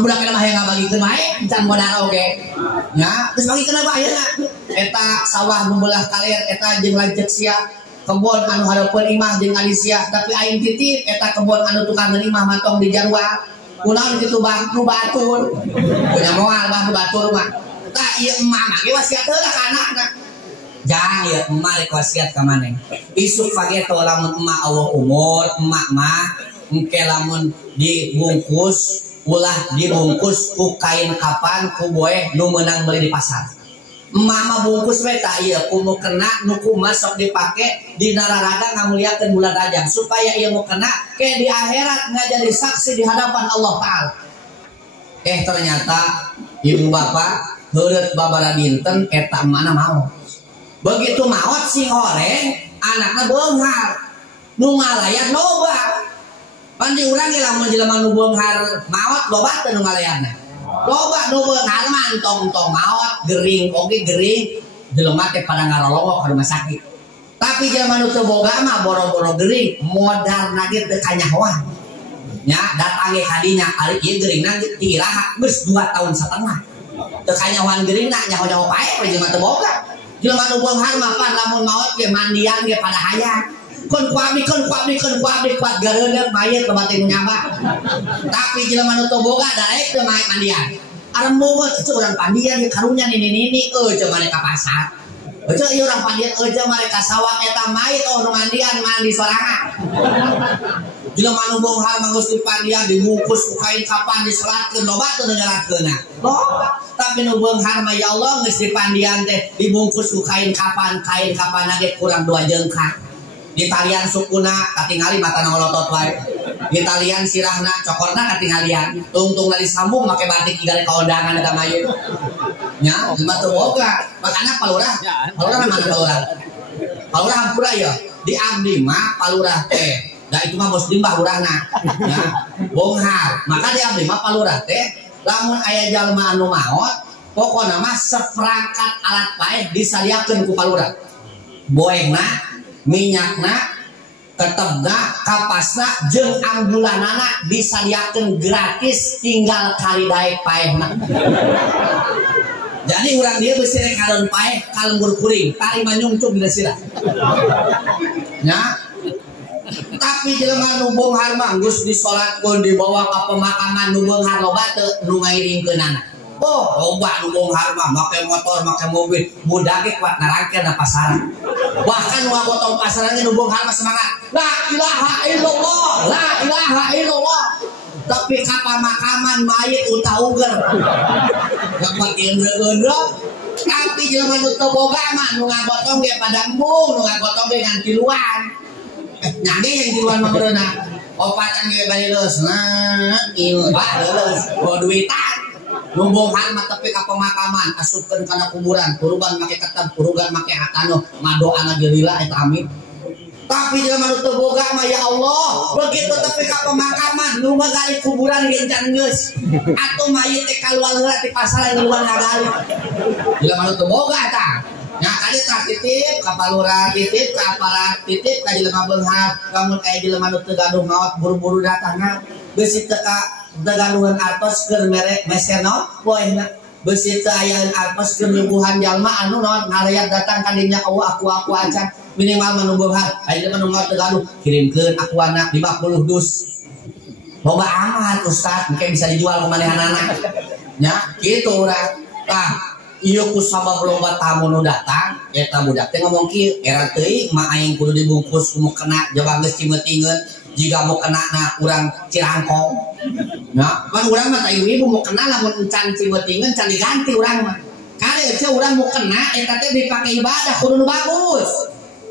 budak mah yang ngabagikeun wae can modal oge nya geus bagikeun apa ayeuna eta sawah nu beulah kaler eta jeung lanceuk sia kebon anu hareupeun imah jeung Alicia tapi aing titip eta kebon anu tukang imah matong di Jarwa kunaon kitu bah nu batur punya moal bah nu batur mah tah ieu emak mah ge wasiat heula ka anakna jang ieu emak rek wasiat ka maneh isuk pageto lamun emak eueuh umur emak mah engke lamun dibungkus ulah dibungkus ku kain kapan ku boe nu meunang beli di pasar emak mah bungkus we tah ieu kumu kena nu kumaha sok dipake di nararaga ngamuliakeun bulan Rajab supaya ieu mau kena ke di akhirat ngajadi saksi di hadapan Allah Taala. Ternyata ibu bapak heureut babala dinten eta emakna maot. Begitu maot si goreng anakna beunghar nu ngalayan loba. Pan di urang ge lamun jelema nu beunghar maot loba teu nu ngalayanna. Loba nu beunghar mantong-tong maot gering oge gering jelema teh pada ngarolongok ka rumah sakit. Tapi jelema nu teu boga mah boro-boro gering modalna ge teu kanyahoan. Nya datang ge ka dinya ari ieu geringna tiraha geus 2 tahun setengah. Teu kanyahoan geringna nyaho-nyaho pae jelema teu boga. Jelema nu beunghar mah pan lamun maot ge mandian ge pada hayang. Kon kuabdi kuat gareuneuh mayit loba teh nyaba. Tapi jelema nu teu boga daek teu maek mandian. Arembung teh urang pandian ge karunya nini-nini eueuh mane ka pasar. Eueuh ieu urang pandian eueuh mane ka sawah eta mayit nu mandian mandi sorangan. Jelema nu beunghar mah geus dipandian dibungkus ku kain kapan diselatkeun loba teu nyelatkeunna. Loba. Tapi nu beunghar mah ya Allah geus dipandian teh dibungkus ku kain kapan ge kurang 2 jengkak. Di talian sukuna katingali matana ngolotot wae. Di talian sirahna cokorna katingalian. Tungtung lari sambung make batik igale kaondangan eta mayit. Nya, jelema teu boga. Makana palurah mana palurah? Palurah hampura ya. Di abdi mah palurah teh. Da itu mah bos limbah urangna. Ya, bonghar. Maka di abdi mah palurah teh lamun aya jalma anu maot, pokona mah seperangkat alat paeh disadiakeun ku palurah. Boengna minyakna, tetepna, kapasna, jeung ambulanana disadiakeun gratis tinggal kali daek paehna. Jadi urang dia beusi rek kalon paeh kalembur kuring, tari manyungcung dina sirah. Nya. Tapi jelema nu beunghar mah geus disolatkeun dibawa ka pemakaman nu beunghar loba teu nu ngairingkeunana. Oh, loba nu beunghar mah make motor, make mobil, budak ge kuat narangkeun na pasaran. Bahkan nu ngagotong pasaran nu beunghar mah semangat. La ilaha illallah, la ilaha illallah. Tapi ka pemakaman mayit utauger. Gapakeun reuneuh. Tapi jelema nu teu boga mah nu ngagotong ge pada embung, nu ngagotong ge ngan tiluan. Nyage yang tiluan mah beureuna. Opatan ge bari leus. Nah, ieu bae leus. Bawa duitan. Nu beunghar mah tepi ka pemakaman asupkeun kana kuburan kurban make ketep kurugan make hatano madoana ge lila eta amin. Tapi jelema nu teu boga mah ya Allah begitu tepi ka pemakaman nu ngagali kuburan ge encan geus atuh mayit teh kaluar heula ti pasaran luar ngagali. Jelema nu teu boga eta nya kali tah titip ka palurah titip ka aparat titip ka jelema beunghar lamun aya jelema nu teu gaduh maot buru-buru datangna geus teu ka dagaluhan artos keur merek meserno poehna beusi teu aya artos keur nyuguhan jalma anu naon ngaliat datang ka dinya aku acan minimal manu beunghar aya manu maot teu gaduh kirimkeun akuana 50 dus loba amat ustad engke bisa dijual ku manehanana nya kitu urang tah ieu ku sabab loba tamu nu datang eta budak teh ngomong kieu era teuing mah aing kudu dibungkus ku kena jaba geus cimeutingeun jika mau kena na urang cirangkong nah kan urang mah ibu-ibu mau kena lamun encan cimeutingeun can diganti urang mah kade eueuh urang mau kena eta teh dipake ibadah kudu nu bagus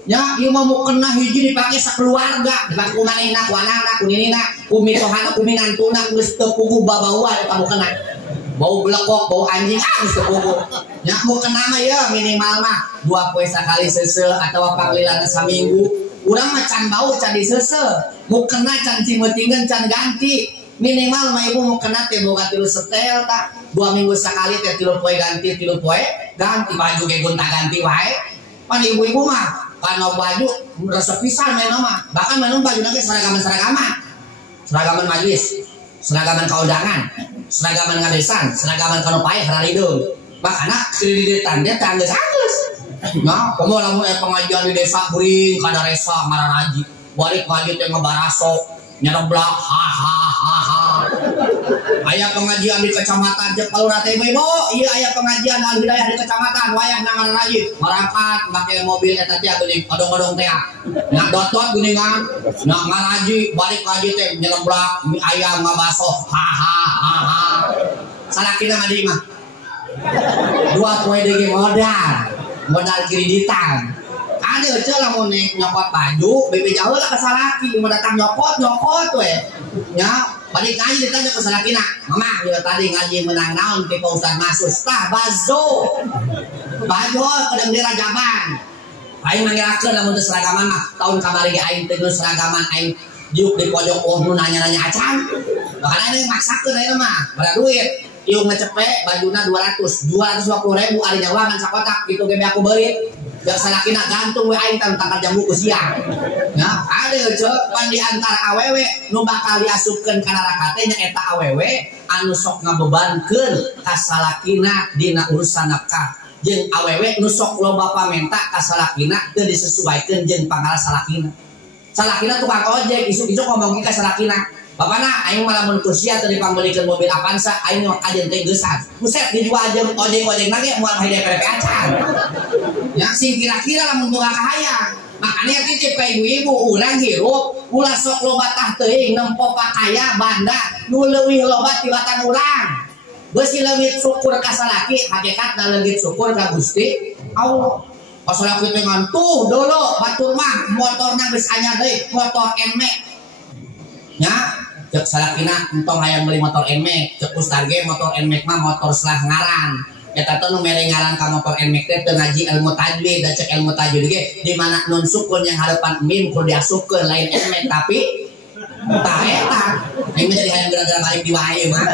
nya ieu mah mau kena hiji dipake sakeluarga dipake ku manehna ku anakna ku ninina ku mitohana ku minantuna geus teu puguh babawa eta mau kena bau belekok bau anjing geus teu puguh nya mau kena mah ya minimal mah 2 poe sakali seuseuh atawa panglilana saminggu urang mah can bau can diseuseuh mau kena can cimeutingeun can ganti minimal mah ibu mau kena teh boga 3 setel tak 2 minggu sekali teh 3 poe ganti baju ge gonta ganti wae pan ibu-ibu mah kana baju resep pisan mena mah bahkan menu bajuna ge seragaman majelis seragaman kaundangan seragaman ngadesan seragaman kanu paeh haralideung makana kreditan dia teh geus-geus nah komo lamun pengajian di desa beuring kada resa mararaji balik ngaji teh ngabaraso nyereblak ha aya pengajian di kecamatan jeung palura teh ibu ieu aya pengajian al hidayah di kecamatan wayah nangan lagi marangkat make mobil eta teh geuning odong-odong teh nya dotot geuningan na ngaraji balik ngaji teh nyereblak mie ayam ngabaso ha salakina mah deui mah dua poe deui modal kreditan ada aja lamun nyopot baju bebe jauh lah kesalaki mau datang nyopot we nya balik ngaji ditanya kesalakina mama dia tadi ngaji menang naon ti Ustaz Masus tah bazo kadang dia rajaban aing manggilkeun lamun teu seragaman mah tahun kamari ge aing teu seragaman aing diuk di pojok nu nanya-nanya acan makanya aing maksakeun ayeuna mah bada duit ieu ngecepe bajuna 250.000 ari nyawangan sakotak kitu ge aku beurit yang salakina gantung we aing tangkal jambu ku siang ya ada cek pan di antara awewe nu bakal diasupkeun ka neraka teh nya eta awewe anu sok ngabebankeun ka salakina dina urusan nafkah jeung awewe nu sok loba pamenta ka salakina teu disesuaikeun jeung pangala salakina tukang ojek isuk-isuk ngomongin ka salakina bapana aing malah mun kusia teu dipambelikeun mobil Avanza aing mah ajeun teh geusan buset dijual jeung ojek-ojek na ge moal hayang PP acan nya sing kira-kira lamun boga kahayang makanya titip ka ibu-ibu urang hirup ulah sok loba tah teuing nempo pakaya banda nu leuwih loba tibatan urang beusi leungit syukur ka salaki hakikatna leungit syukur ka Gusti Allah pasalaki teh ngantuh dolo batur mah motorna geus anyar deui motor NMAX nya cek salakina entong hayang beli motor NMAX cek Ustaz ge motor NMAX mah motor selah ngaran eta teh nu mere ngaran ka motor NMAX teh teu ngaji ilmu tajwid da cek ilmu tajwid ge di mana nun sukun yang harapan mim kudu diasupkeun lain NMAX tapi tah eta aing menjadi hayang gara-gara balik di wae mah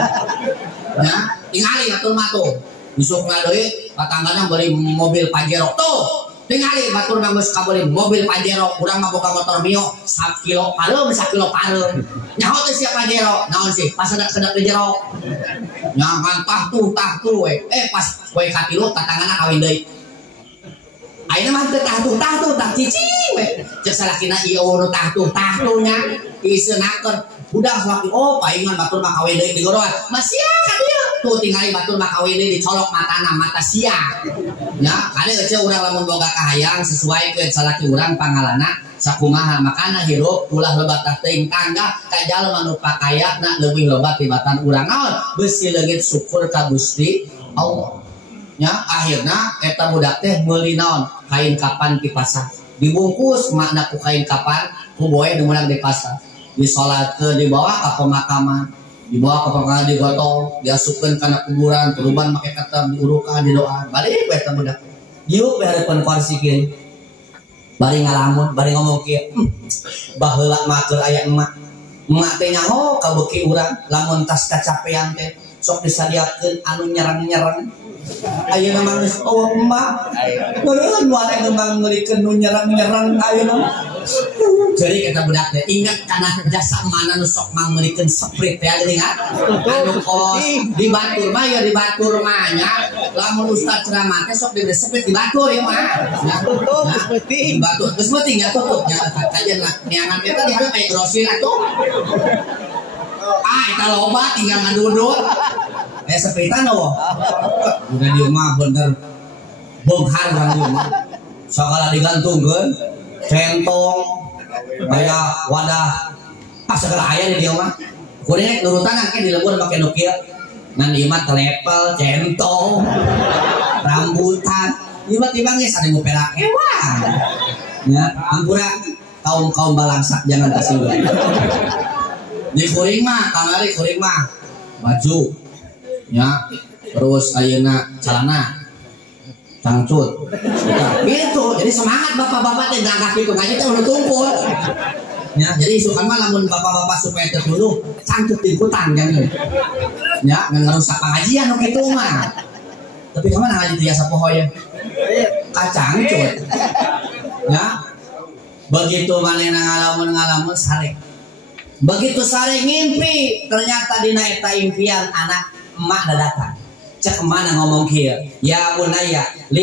nya tingali atuh mah tuh bisukna deui patanggana beli mobil Pajero tuh tingali batur mah geus kabeli mobil Pajero urang mah boga motor Mio 1 kilo pareum nyaho teh sia Pajero naon sih pas sedak-sedak di jero nyangan tah tuh we pas poe katilu tatangana kawin deui ayeuna mah teh tah tah cicing we cek salakina ieu nu tah tuh nya iseunakeun budak salaki paingan batur mah kawin deui di goroan masih ka dieu tuh tingali batur mah kawin deui dicolok matana mata sia nya ada aja urang lamun boga kahayang sesuai ke salaki urang pangalana sakumaha makana hirup ulah loba tah teuing tangga ka jalma nu pakayana leuwih loba tibatan urang naon beusi leungit syukur ka Gusti Allah nya akhirna eta budak teh meuli naon kain kapan di pasar dibungkus makna ku kain kapan ku boe nu meunang di pasar disolatkeun dibawa ka pemakaman dibawa ke pemakaman digotong diasupkeun kana kuburan turuban make kata diurukan di doa balik we eta budak yuk behareupeun kursi kieu bari ngalamun bari ngomong kieu baheula mah keur aya emak teh nyaho ka beuki urang lamun tas kacapean teh sok disadiakeun anu nyerang-nyerang ayeuna mah geus eueuh emak beureun moal ngembang ngeulikeun nu nyerang-nyerang ayeuna jadi kita budak teh ingat kana jasa mana nu sok mangmeulikeun seprit teh ingat anu kos di batur mah ya di batur mah nya lamun ustaz ceramah teh sok diberi seprit di batur ya mah tutup geus penting di batur geus penting ya tutup nya kajenna neangan eta di hareup aya grosir atuh eta loba tinggal ngadudut sepritan loh udah di rumah bener bonghar urang di rumah sakala digantungkeun centong kayak wadah segala aya di dia mah kuring nurutan kan di lembur make nu kieu ngan ieu mah telepel centong rambutan ieu mah tiba geus anu perak ewang nya ampura kaum balangsak jangan kasihan di kuring mah kamari kuring mah baju nya terus ayeuna celana cangcut gitu jadi semangat bapak-bapak teh gagah kitu ngaji teh udah tumpul ya jadi isukan mah lamun bapak-bapak supaya tertuluh cangcut di hutan kan ya ngarusak pengajian nu kitu mah tapi kemana ngaji teh sapoho ya kacangcut ya begitu manehna ngalamun sare Begitu sare ngimpi ternyata dina eta impian anak emak dadakan. Cek mana ngomong kieu, ya bunaya 5